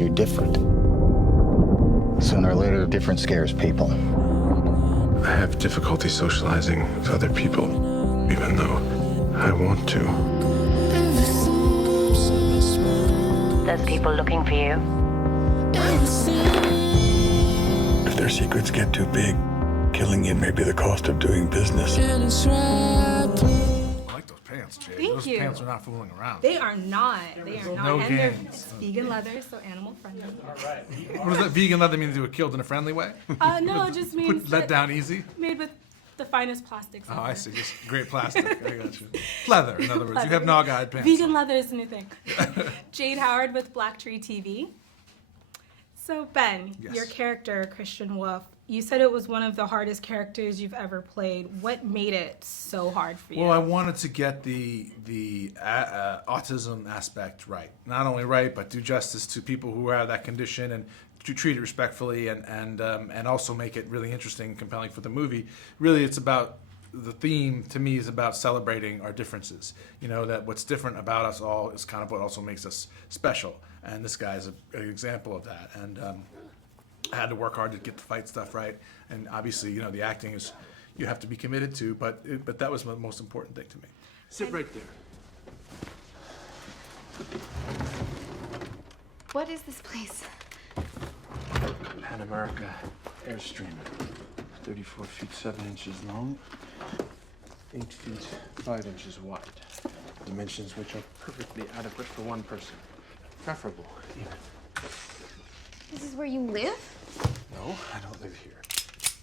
You're different. Sooner or later, different scares people. I have difficulty socializing with other people, even though I want to. There's people looking for you. If their secrets get too big, killing you may be the cost of doing business. I like those pants, Jay. Thank those you. pants are not fooling around. They are not. They are not. No And they're games. vegan leather, so animal friendly. What does that vegan leather mean? They were killed in a friendly way? No, it just means Let down easy? made with the finest plastics. Oh, ever. I see. Just great plastic. I got you. Leather, in other words. You have nog-eyed pants. Vegan leather is the new thing. Jade Howard with BLACKTREE TV. So Ben, Yes. your character Christian Wolf, you said it was one of the hardest characters you've ever played. What made it so hard for you? Well, I wanted to get the autism aspect right. Not only right, but do justice to people who have that condition and to treat it respectfully and also make it really interesting and compelling for the movie. Really, it's about the theme to me is about celebrating our differences. You know, that what's different about us all is kind of what also makes us special. And this guy is an example of that. And I had to work hard to get the fight stuff right. And obviously, you know, the acting is you have to be committed to, but that was the most important thing to me. Sit right there. What is this place? Pan America Airstream. 34 feet 7 inches long, 8 feet 5 inches wide. Dimensions which are perfectly adequate for one person. Preferable, even. This is where you live? No, I don't live here.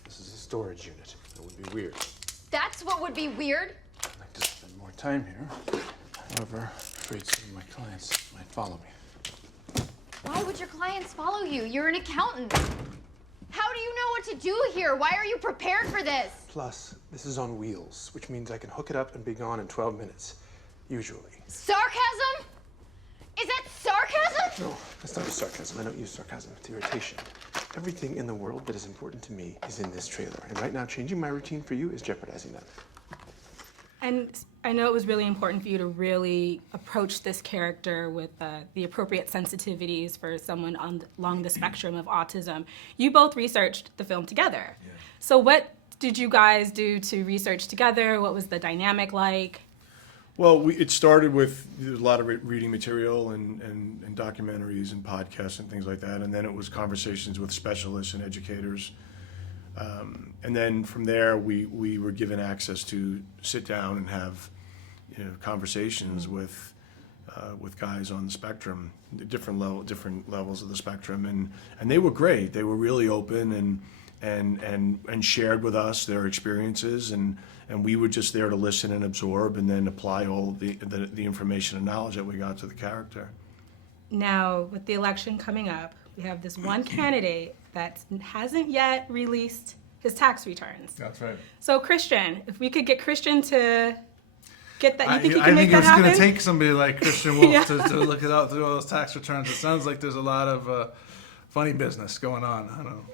This is a storage unit. That would be weird. That's what would be weird. I'd like to spend more time here. However, I'm afraid some of my clients might follow me. Why would your clients follow you? You're an accountant. How do you know what to do here? Why are you prepared for this? Plus, this is on wheels, which means I can hook it up and be gone in 12 minutes. Usually. Sarcasm? Is that sarcasm? No, that's not sarcasm. I don't use sarcasm. It's irritation. Everything in the world that is important to me is in this trailer. And right now, changing my routine for you is jeopardizing that. And I know it was really important for you to really approach this character with the appropriate sensitivities for someone along the spectrum of autism. You both researched the film together. Yeah. So what did you guys do to research together? What was the dynamic like? Well, it started with a lot of reading material and documentaries and podcasts and things like that, and then it was conversations with specialists and educators. And then from there, we were given access to sit down and have, you know, conversations with guys on the spectrum, different levels of the spectrum, and they were great. They were really open and shared with us their experiences, and we were just there to listen and absorb, and then apply all the information and knowledge that we got to the character. Now, with the election coming up, we have this one candidate that hasn't yet released his tax returns. That's right. So Christian, if we could get Christian to get that, you think he I can make think that it's going happen? to take somebody like Christian Wolf Yeah. to look through all those tax returns. It sounds like there's a lot of funny business going on. I don't know.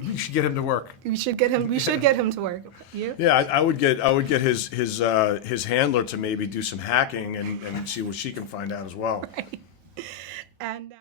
We should get him to work. We should get him. We should get him to work. You? Yeah, I would get his handler to maybe do some hacking and see what she can find out as well. Right. And.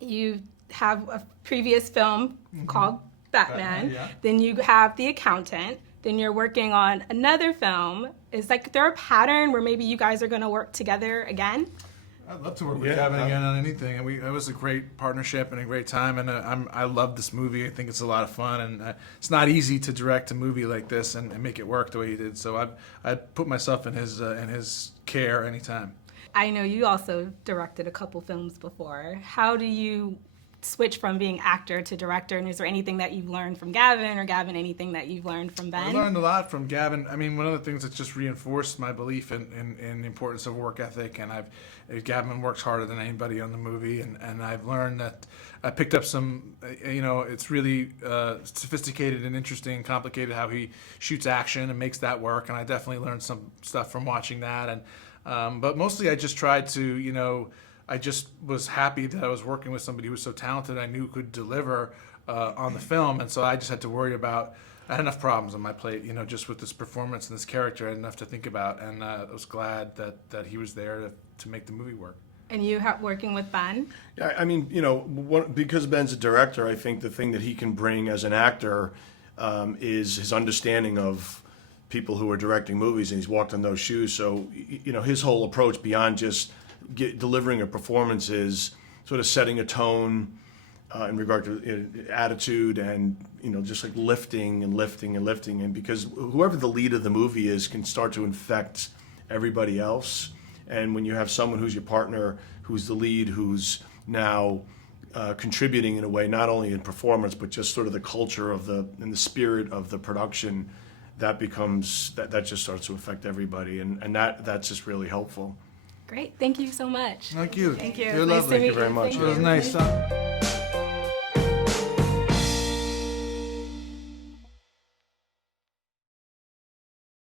You have a previous film called Batman. Yeah. Then you have The Accountant. Then you're working on another film. Is there a pattern where maybe you guys are going to work together again? I'd love to work with Yeah, Gavin again on anything. And it was a great partnership and a great time. And I love this movie. I think it's a lot of fun. And it's not easy to direct a movie like this and make it work the way he did. So I'd put myself in his care anytime. I know you also directed a couple films before. How do you switch from being actor to director? And is there anything that you've learned from Gavin, or Gavin anything that you've learned from Ben? I learned a lot from Gavin. I mean, one of the things that just reinforced my belief in the importance of work ethic. And Gavin works harder than anybody on the movie. And I've learned that I picked up some, it's really sophisticated and interesting and complicated how he shoots action and makes that work. And I definitely learned some stuff from watching that. And but mostly I just tried to, I just was happy that I was working with somebody who was so talented I knew could deliver on the film. And so I just had to worry about, I had enough problems on my plate, just with this performance and this character, I had enough to think about. And I was glad that he was there to make the movie work. And you working with Ben? Yeah, I mean, because Ben's a director, I think the thing that he can bring as an actor is his understanding of people who are directing movies, and he's walked in those shoes. So, his whole approach beyond just delivering a performance is sort of setting a tone in regard to attitude and, just like lifting and lifting and lifting. And because whoever the lead of the movie is can start to infect everybody else. And when you have someone who's your partner, who's the lead, who's now contributing in a way, not only in performance, but just sort of the culture and the spirit of the production, that just starts to affect everybody. And that's just really helpful. Great. Thank you so much. Thank you. Thank you. You're Nice lovely. to meet Thank you very much. Thank It was you. nice.